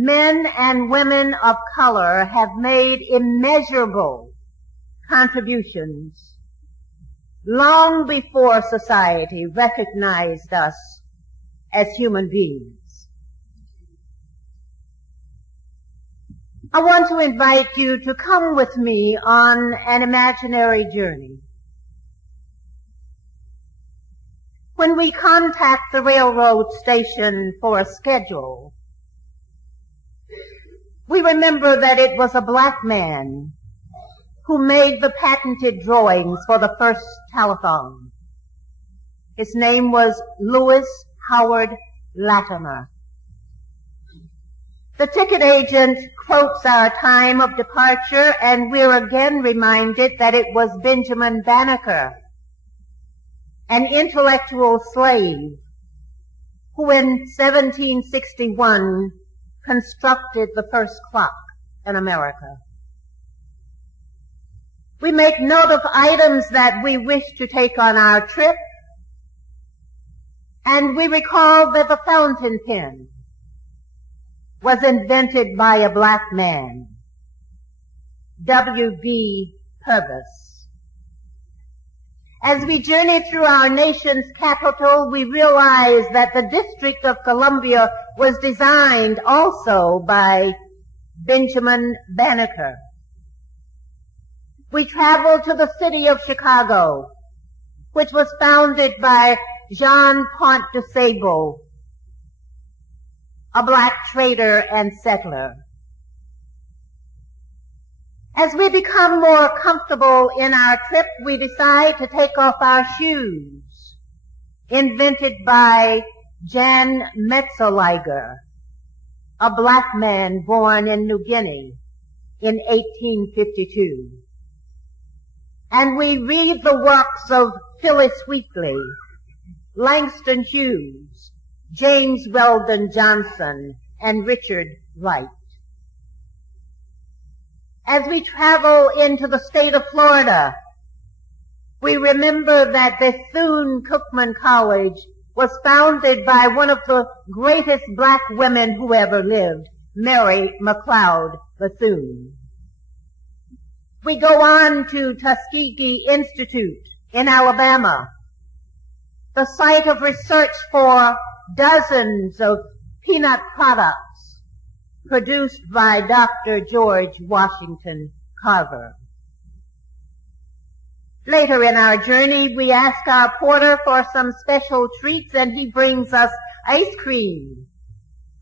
men and women of color have made immeasurable contributions long before society recognized us as human beings. I want to invite you to come with me on an imaginary journey. When we contact the railroad station for a schedule, we remember that it was a black man who made the patented drawings for the first telephone. His name was Lewis Howard Latimer. The ticket agent quotes our time of departure, and we're again reminded that it was Benjamin Banneker, an intellectual slave, who in 1761 constructed the first clock in America. We make note of items that we wish to take on our trip, and we recall that the fountain pen was invented by a black man, W.B. Purvis. As we journey through our nation's capital, we realize that the District of Columbia was designed also by Benjamin Banneker. We travel to the city of Chicago, which was founded by Jean Pont de Sable, a black trader and settler. As we become more comfortable in our trip, we decide to take off our shoes, invented by Jan Metzeliger, a black man born in New Guinea in 1852. And we read the works of Phyllis Wheatley, Langston Hughes, James Weldon Johnson, and Richard Wright. As we travel into the state of Florida, we remember that Bethune-Cookman College was founded by one of the greatest black women who ever lived, Mary McLeod Bethune. We go on to Tuskegee Institute in Alabama, the site of research for dozens of peanut products produced by Dr. George Washington Carver. Later in our journey, we ask our porter for some special treats, and he brings us ice cream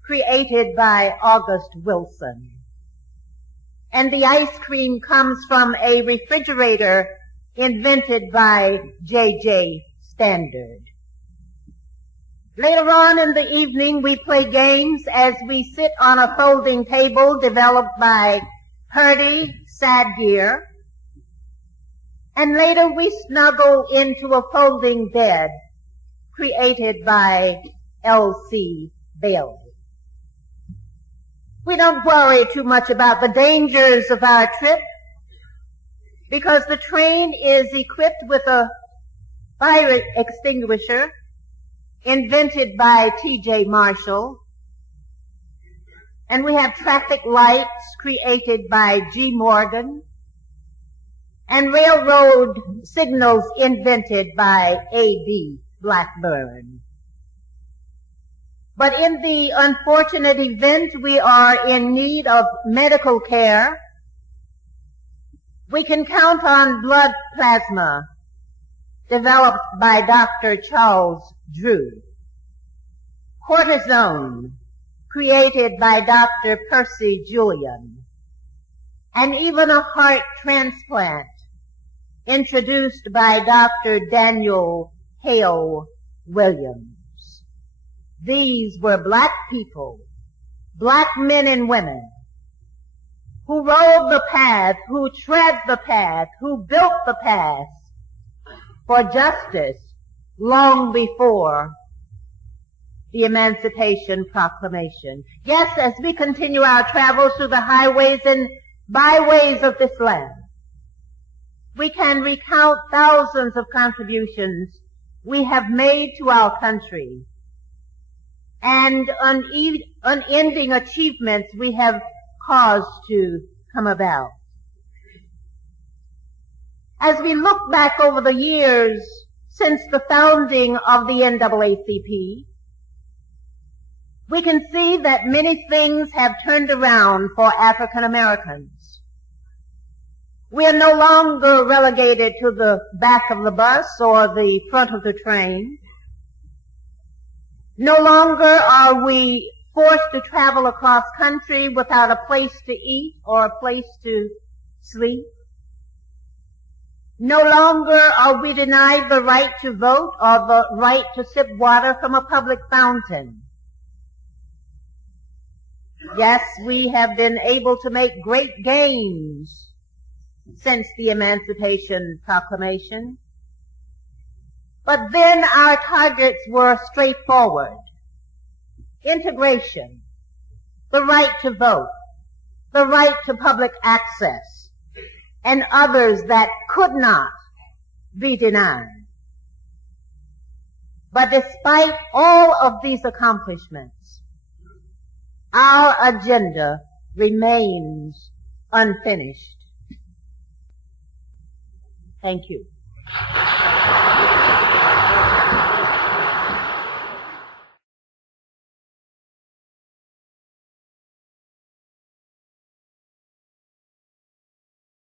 created by August Wilson. And the ice cream comes from a refrigerator invented by J.J. Standard. Later on in the evening, we play games as we sit on a folding table developed by Purdy Sadgear. And later we snuggle into a folding bed created by L.C. Bailey. We don't worry too much about the dangers of our trip because the train is equipped with a fire extinguisher invented by T.J. Marshall, and we have traffic lights created by G. Morgan, and railroad signals invented by A.B. Blackburn. But in the unfortunate event we are in need of medical care, we can count on blood plasma developed by Dr. Charles Drew, cortisone created by Dr. Percy Julian, and even a heart transplant introduced by Dr. Daniel Hale Williams. These were black people, black men and women, who rode the path, who tread the path, who built the path for justice long before the Emancipation Proclamation. Yes, as we continue our travels through the highways and byways of this land, we can recount thousands of contributions we have made to our country. and unending achievements we have caused to come about. As we look back over the years since the founding of the NAACP, we can see that many things have turned around for African Americans. We are no longer relegated to the back of the bus or the front of the train. No longer are we forced to travel across country without a place to eat or a place to sleep. No longer are we denied the right to vote or the right to sip water from a public fountain. Yes, we have been able to make great gains since the Emancipation Proclamation. But then our targets were straightforward. Integration, the right to vote, the right to public access, and others that could not be denied. But despite all of these accomplishments, our agenda remains unfinished. Thank you.